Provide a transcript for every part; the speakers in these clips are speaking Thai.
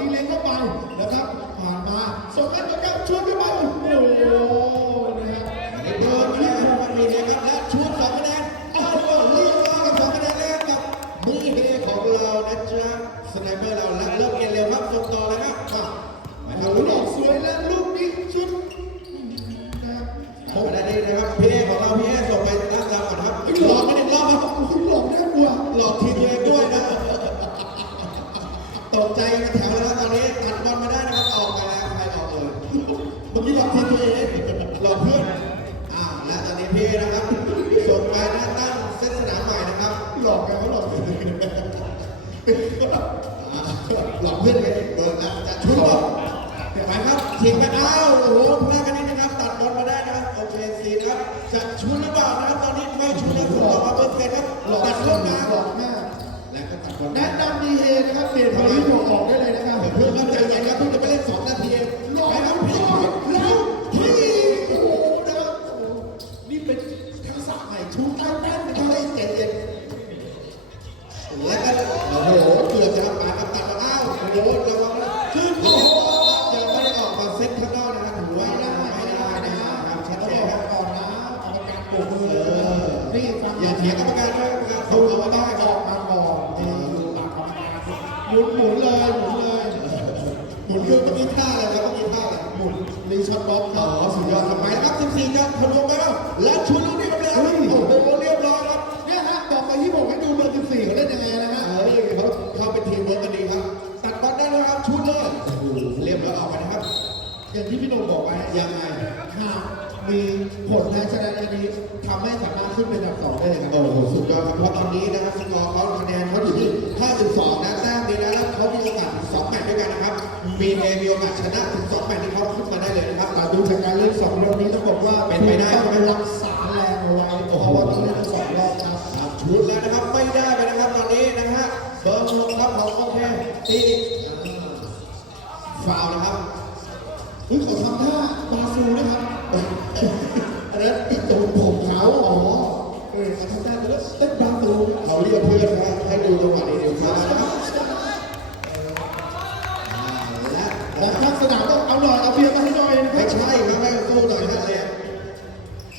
รีเลย์เข้าไปนะครับผ่านมาส่งกันตรงกลา เทนะครับส่งไปนะตั้งเส้นสนามใหม่นะครับ หลอกกันเขาหลอกเพื่อนหลอกเพื่อนไปเบิร์นนะจะชุบเดี๋ยวไปครับทิ้งไปอ้าวโอ้โหพลาดกันนิดนะครับ ตัดบอลมาได้นะครับโอเคสีนะจะชุนหรือเปล่านะครับตอนนี้ไม่ชุนแล้วส่ต่อมาเบิร์นเฟนครับหลอกตัดเข้ามาหลอกมากแล้วก็ตัดบอลแนะนำดีเอนะครับเปลี่ยนพายุออกได้เลยนะครับเพื่อนครับใจเย็นครับเพื่อนจะไป นนี้ทำให้สามารถขึ้นเป็นอันดับสองได้เลยครับโอ้โหสุดยอดครับเพราะตอนนี้นะครับสกอร์เขาคะแนนเขาอยู่ที่ 52 นะแต้งนี้นะแล้วเขามีโอกาสสอง2แมตช์ด้วยกันนะครับ มีเอมีโอกาสชนะถึง2แมตช์ที่เขาขึ้นมาได้เลยนะครับแต่ดูจากการเล่นสองเรื่องนี้ต้องบอกว่าเป็นไปได้เป็นรักษาแรงเอาไว้เพรโะว่อนนี้ ผมทักสนามต้องเอาหน่อยเอาเพียงมาให้หน่อย ไม่ใช่ครับไม่ต้องสู้หน่อยนะเลย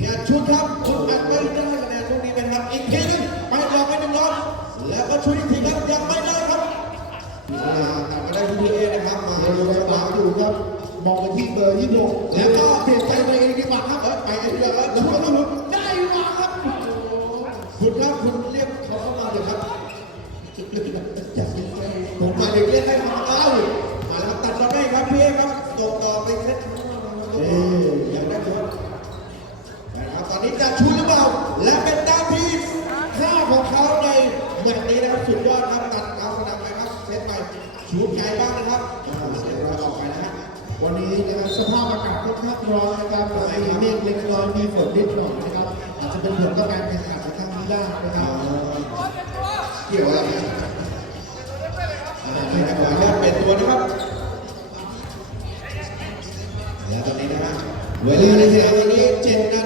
เนี่ยชุดครับ ร้อนนะครับอาจจะเมฆเล็กน้อยมีฝนนิดหน่อยนะครับอาจจะเป็นผลต่อการแข่งขันครั้งนี้ได้นะครับเกี่ยวอะไรนนี่นะครับเลือกเป็นตัวนะครับแล้วตอนนี้นะฮะเวลาในเสียงวันนี้เจ็ดนา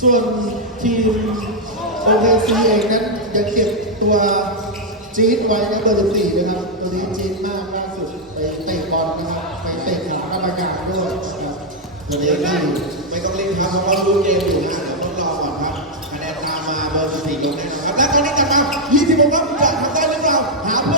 ส่วนทีมโอเคซีเองนั้นยังเก็บตัวจีนไว้นะเบอร์สี่นะครับ ตัวนี้จีนมากล่าสุดไปเตะบอลนะครับไปเตะขากรรมการด้วยนะครับตัวนี้ที่ไม่ต้องรีบครับเพราะว่าดูเกมอยู่นะเดี๋ยวต้องรอก่อนครับคะแนนตามมาเบอร์สี่ลงแน่นอนครับและตอนนี้จะมา26ครับจะทำได้หรือเปล่าหาเพื่อน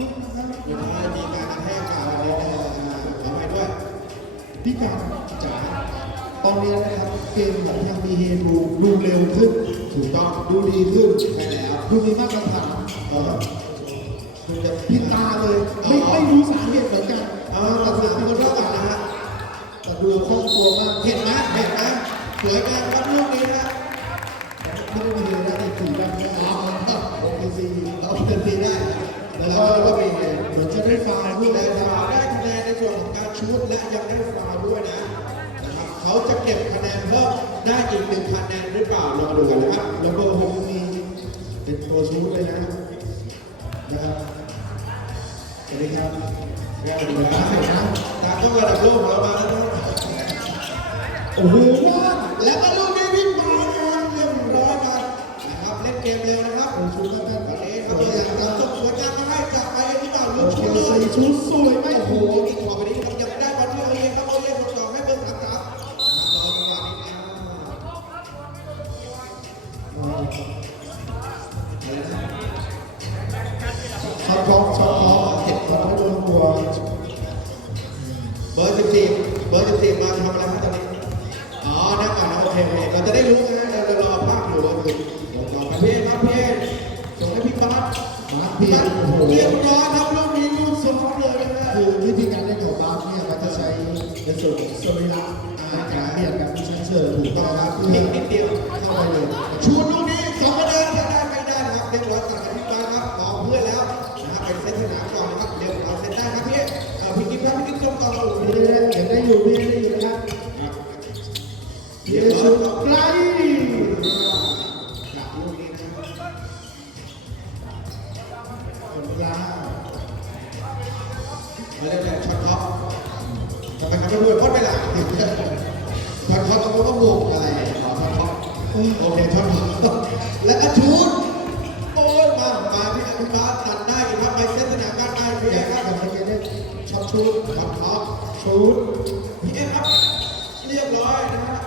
ปากครับนะครับมีการมีการกระแทกข่าวอะไรเนี่ยขออภัยด้วยพี่การจ๋าตอนนี้นะครับเกมของทางมีเฮดูดูเร็วขึ้น ถูกต้องดูดีขึ้นใช่แล้วดูมีมาตรฐานเออคุณจะพิตาเลย ไม่ไม่รู้สาเหตุเหมือนกันเออมาถามคนเท่ากันนะฮะแต่ดูคล่องตัวมากเห็นไหมเห็นไหมสวยงามครับลูกนี้ จะได้ฟาวล์ด้วยได้นะคฟารับวได้คะแนนในส่วนของการชูดและยังได้ฟาวด้วยนะนะครับเขาจะเก็บคะแนนเพิ่มได้อีกหนึ่งคะแนนหรือเปล่าลองดูกันนะครับแล้วเบอร์หกมีเป็นตัวชูเลยนะนะครับสวัสดีครับแค่นี้นะตาต้องระดับโลกของเรามาแล้วนะโอ้โห ชุดเล ช็อตชุดช็อท็อปชุดพี่เอครับเรียบร้อยนะฮะ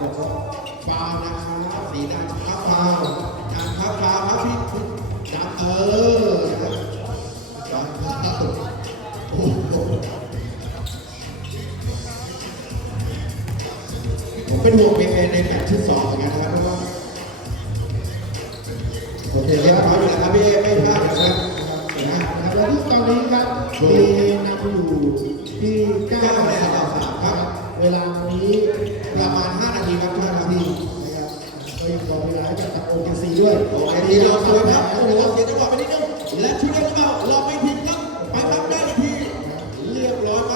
บอกว่าฟาวนะครับสีดำครับฟาวดำครับฟาวครับพี่ดำเออนะครับดำครับโอ้โหผมเป็นห่วงเมย์ในแมตช์ที่สองนะครับเพราะว่า เวลาให้กับทางโอเคซีด้วยโอเคทีเราสวยครับโอ้โหเสียจังหวะไปนิดนึงและชุดเล่นหรือเปล่าเราไม่ทิ้งครับไปครับได้อีกทีเรียบร้อยไหม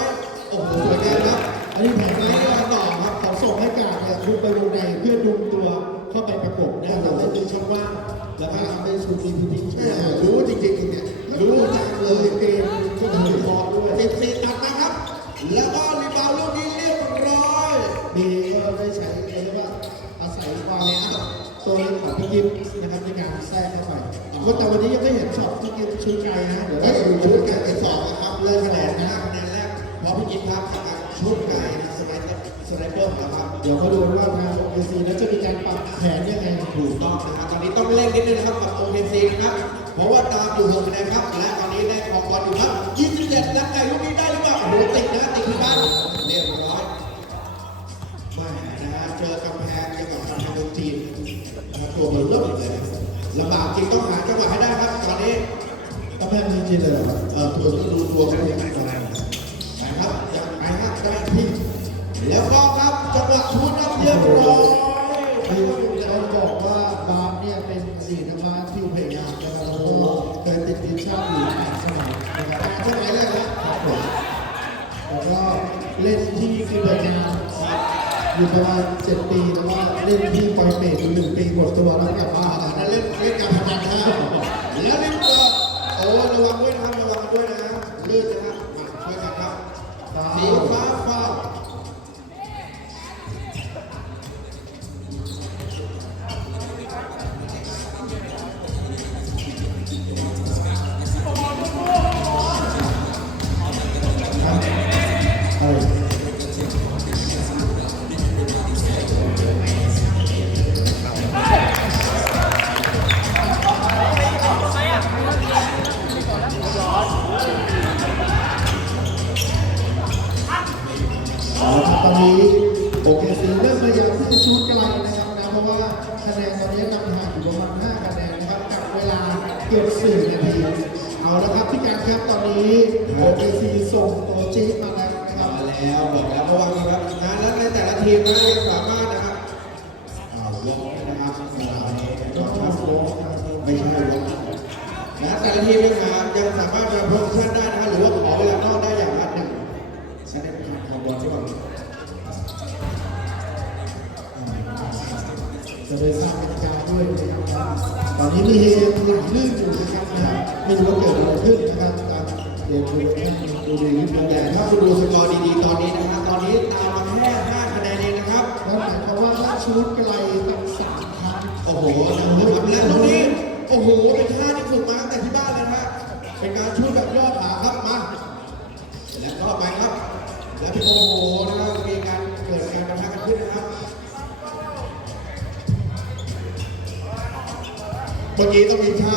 โอ้โหสวยงามครับอันนี้แผนนี้ต่อครับเขาส่งให้การเนี่ยลุกไปวงในเพื่อดึงตัวเข้าไปประกบนะครับเราได้ดึงช่องว่างแล้วก็ทำให้สูตรทีพีพีใจากการชุดไนะสไลเดอร์สไลเดอร์นะครับ เดี๋ยวเขาดูว่าทางโอเคซีแล้วจะมีการปรับแผนยังไงถูกต้องนะครับ ตอนนี้ต้องเล่นนิดนึงนะครับกับโอเคซีนะครับ เพราะว่าตามอยู่6คะแนนครับ และตอนนี้ได้ของบอลอยู่ครับ27และไก่ลูกนี้ได้หรือเปล่าโอ้โหติดนะติดที่บ้านเรียบร้อยไม่นะฮะเจอกำแพงเกี่ยวกับกำแพงดนตรีนะครับตัวมันเริ่มเลยลำบากจริงต้องหาจังหวะให้ได้ครับ ตอนนี้แพงจริงๆเลยเหรอครับเออตัวที่ดูตัวเขาอย่างไร อยู่ประมาณเจ็ดปีแล้วก็เล่นที่ปอยเปตหนึ่งปีหมดตัวแล้วกลับบ้านนั้นเล่นเล่นการพนันนแล้วเล่นก็โอ้ระวังด้วยนะครับระวังกันด้วยนะลื่นนะครับมาช่วยกันครับสาม ไม่ใช่วงนะแต่ละทีมยังหายังสามารถมาโพสชั่นได้นะหรือว่าขอเวลานอกได้อย่างละหนึ่งฉันได้ผ่านขบวนที่ก่อนจะได้ทราบกติกาด้วยนะครับตอนนี้มีเฮยังหลังลื่นอยู่นะครับนะไม่รู้ว่าเกิดอะไรขึ้นนะครับตาเดี๋ยวดูนะดูดีนิดนึงแต่ถ้าคุณดูสกอร์ดีๆตอนนี้นะครับตอนนี้ตามมาแค่5คะแนนเองนะครับนั่นหมายความว่าถ้าชูดไกลตั้งสามครั้งโอ้โหนะครับและตรงนี้ อ้โห เป็นท่าที่ฝึกมาตั้งแต่ที่บ้านเลยนะฮะเป็นการช่วยแบบย่อขาครับมาแล้วก็ไปครับ แล้วพี่โอ้โหนะครับมีการเกิดการประทะกันขึ้นนะครับเมื่อกี้ต้องมีท่า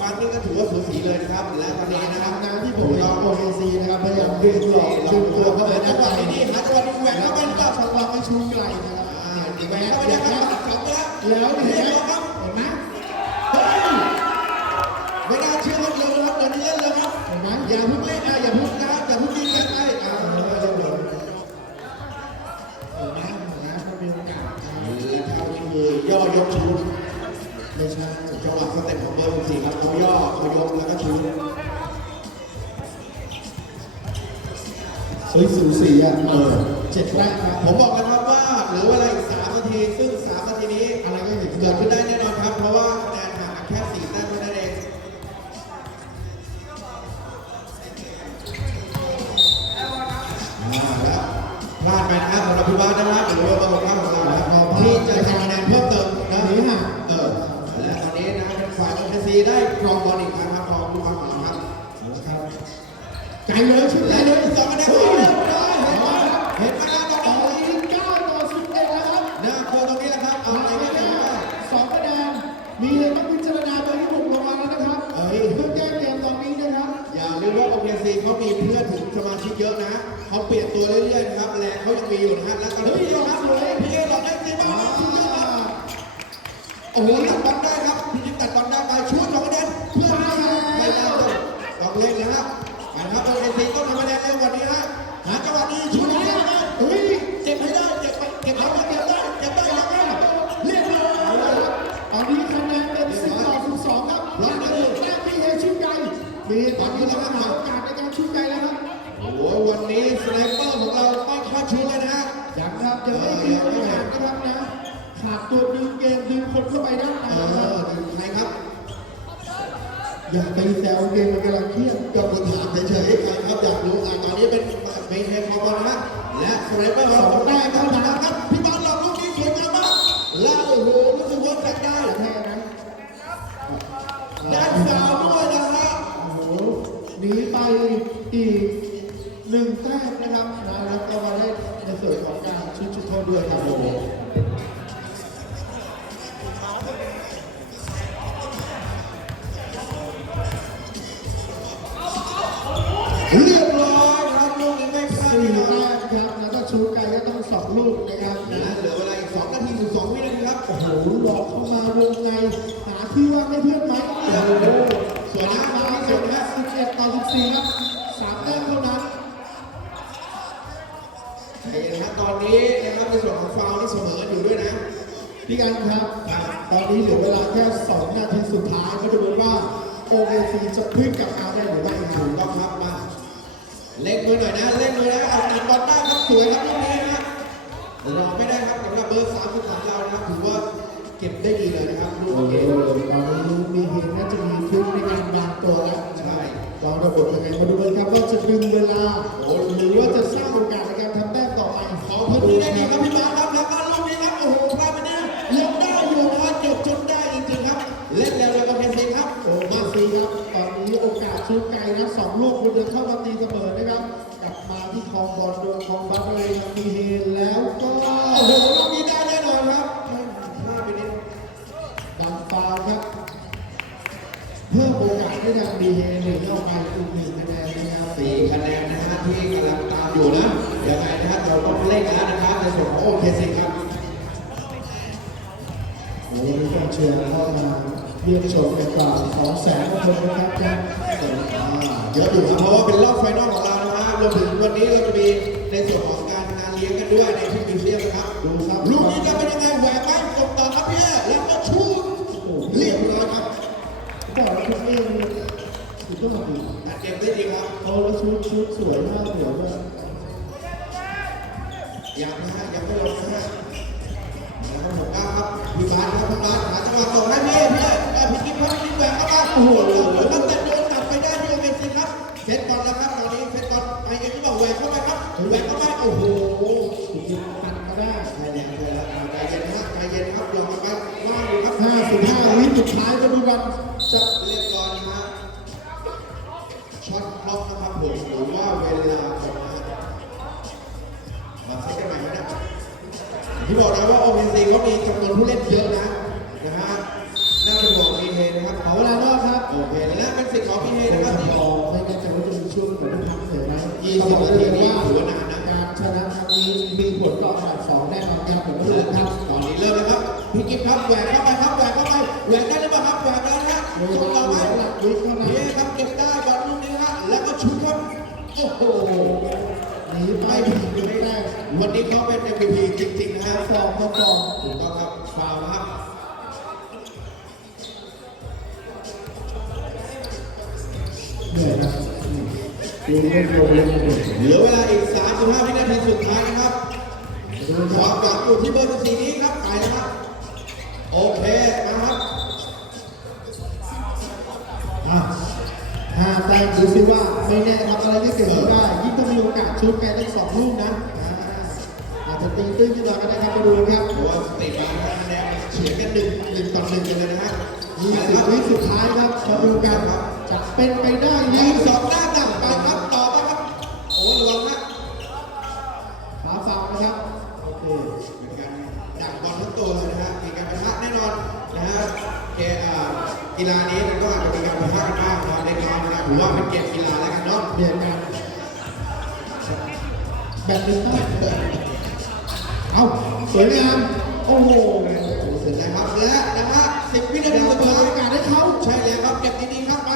ครั้งนี่ก็ถือว่าสูสีเลยนะครับ และตอนนี้นะครับทำงานที่ผมยอมโอเคซีนะครับพยายามดึงหลอกดึงตัวเข้าไปจัด้างนหวะในนี้หาจังหวะนี้แหวนเข้าไปหรือเปล่าจังหวะไม่ชูไกลนะครับอ่าแหวนเข้าไปนะครับกลับมาแล้วเห็เห็นนไหมไหมครับเห็นไหมเฮ้ยไม่น่าเชื่อครับเร็วนะครับเดี๋ยวนี้เล่นเลยครับเห็นไหมอย่าเพิ่ง เฮ้ยสูสีอะเออเจ็ดแรกครับ ผมบอกแล้วครับว่าเหลือเวลาอีก3นาที ซึ่ง3นาทีนี้อะไรก็เห็นเกิดขึ้นได้แน่นอนครับ เพราะว่าคะแนนห่างกันแค่4แต้มเท่านั้นเองอ่าแล้วพลาดไปนะครับสำหรับพี่บ้านนะครับหรือว่าเบอร์ของเราของเรานะครับที่จะทำคะแนนเพิ่มเติมนะหนีห่างเออและตอนนี้นะครับเป็นฝ่ายของเอซีได้ครองบอล เขามีเพื่อนถึงสมาชิกเยอะนะเขาเปลี่ยนตัวเรื่อยๆนะครับแรงเขายังมีอยู่นะฮะและตอนนี้พี่เอครับพี่เอหลอกได้ตีบ้างนะสุดยอดครับโอ้โหตัดบอลได้ครับ ยังไม่มีโอกาสนะครับนะขาดตัวดึงเกมดึงคนเข้าไปด้านในเอนะครับอดึงใครครับ อย่าไปแซวเกมมันกำลังเครียดก็คุณถามเฉยๆใครครับอยากรู้อะตอนนี้เป็นเมนเทนของบอลนะฮะและสไนเปอร์ของเราได้ครับนะครับพี่บอลหลอกลูกนี้สวยงามมากแล้วโอ้โหรู้สึกว่าแตกได้แท้นะได้ฟาวด้วยนะฮะโอ้โหหนีไปอีกหนึ่งแต้ม ด้วยครับผมเรียบร้อยครับลูกนี้ไม่พลาดสี่แต้มครับ แล้วก็ชูไกลก็ต้องสองลูกนะครับนะเหลือเวลาอีก2นาทีถึงวินาทีครับ โอ้โหหลอกเข้ามาวงในหาที่ว่างให้เพื่อนไหมโอ้โหสวยนะมามาที่ที่สุสุดดและนะ11ต่อ14ครับสา พี่กันครับ ตอนนี้เหลือเวลาแค่ 2 นาทีสุดท้ายมาดูกันว่า OKC จะพลิกกลับมาได้หรือไม่ครัถูกต้องครับมาเล่นมือหน่อยนะ เล่นมือนะเอาตัดบอลได้ครับสวยครับลูกนี้นะรอไม่ได้ครับสำหรับเบอร์สามของเรานะครับถือว่าเก็บได้ดีเลยนะครับลูกโอ้โหนี้ตอนนี้มีเห็นน่าจะมีทริคในการวางตัวแล้วใช่เราระบบยังไงมาดูกันครับว่าจะดึงเวลาหรือว่าจะสร้าง คะแนนนะฮะที่กำลังตามอยู่นะยังไงนะครับเราต้องเล่นแล้วนะครับในส่วนของโอเคสิครับโอ้โหมีการเชียร์เข้ามาเยี่ยมชมกันกว่าสองแสนคนนะครับจะเยอะอยู่ครับเพราะว่าเป็นรอบไฟนอลของเรานะฮะรวมถึงวันนี้เราจะมีในส่วนของการงานเลี้ยงกันด้วยในที่มิวเซียมนะครับดูครับลูกนี้จะเป็นยังไงแหวกไหมกดต่อครับพี่แล้วก็ชูเรียบร้อยครับบอกคุณเอง สุดยอดดีตัดเกมได้ดีครับโอ้แล้วชุดชุดสวยมากสวยมากยังนะฮะยังไม่ลงนะฮะนะครับผมว่าครับพี่บาสครับพี่บาสหาจังหวะส่งให้พี่พี่พี่กิ๊ฟครับพี่กิ๊ฟแหวกเข้ามาโอ้โหตั้งแต่โดนตัดไปได้ที่โอเมซินครับเซตบอลแล้วครับตอนนี้เซตบอลไปเองก็บอกแหวกเข้าไปครับแหวกเข้าไปโอ้โหสุดยอดตัดมาได้ใช่แล้วใช่แล้วใจเย็นนะใจเย็นครับยอมกันไปว่างอยู่ครับ55วิสุดท้ายมาดูกัน ใจว่าจะมีช่วงเหมือนพักเหนื่อยไหมยี่สิบนาทีนี่ถือว่านานนะการชนะครั้งนี้มีผลต่ออันดับสองแน่นอนครับผมรู้ครับตอนนี้เริ่มเลยครับพี่กิฟครับแหวกเข้าไปครับแหวกเข้าไปแหวกได้หรือเปล่าครับแหวกได้นะฮะเวส่งต่ลาอเหไปลือหลักวิเท่านั้พีนเฮครับเก็บได้บอลลูกนี้นะฮะแล้วก็ชุดครับโอ้โหหนีไปถึงหนึ่งแต้มวันนี้เขาเป็น MVP จริงๆนะฮะฟอร์มมาก่อนถูกต้องครับฟาวล์นะครับ ดูเล่นโปรเล่นเหนื่อยเหลือเวลาอีก 35 วินาทีสุดท้ายนะครับดูคครัวาบมหวังอยู่ที่เบอร์14นี้ครับไปนะครับ โอเคนะครับอะห้าแต้มดูสิว่าไม่แน่ครับอะไรที่เกิดขึ้นได้ยิ่งต้องมีโอกาสชุดแกได้สองลูกนะอ่าอาจจะตีตื้นขึ้นมาก็ได้ครับมาดูครับเพราะว่าสติมาคะแนนเฉียงกันหนึ่งหนึ่งต่อหนึ่งกันเลยนะฮะยี่ไปสิครับบวิสุดท้ายครับมาดูกันครับจะเป็นไปได้ไหมยิงสองหน้าดั แบบนี้ได้เอาสวยงามโอ้โหเสร็จแล้วครับและนะฮะ10วินาทีเราสุดเปิดท้ายโอกาสให้เขาใช่แล้วครับเก็บดีๆ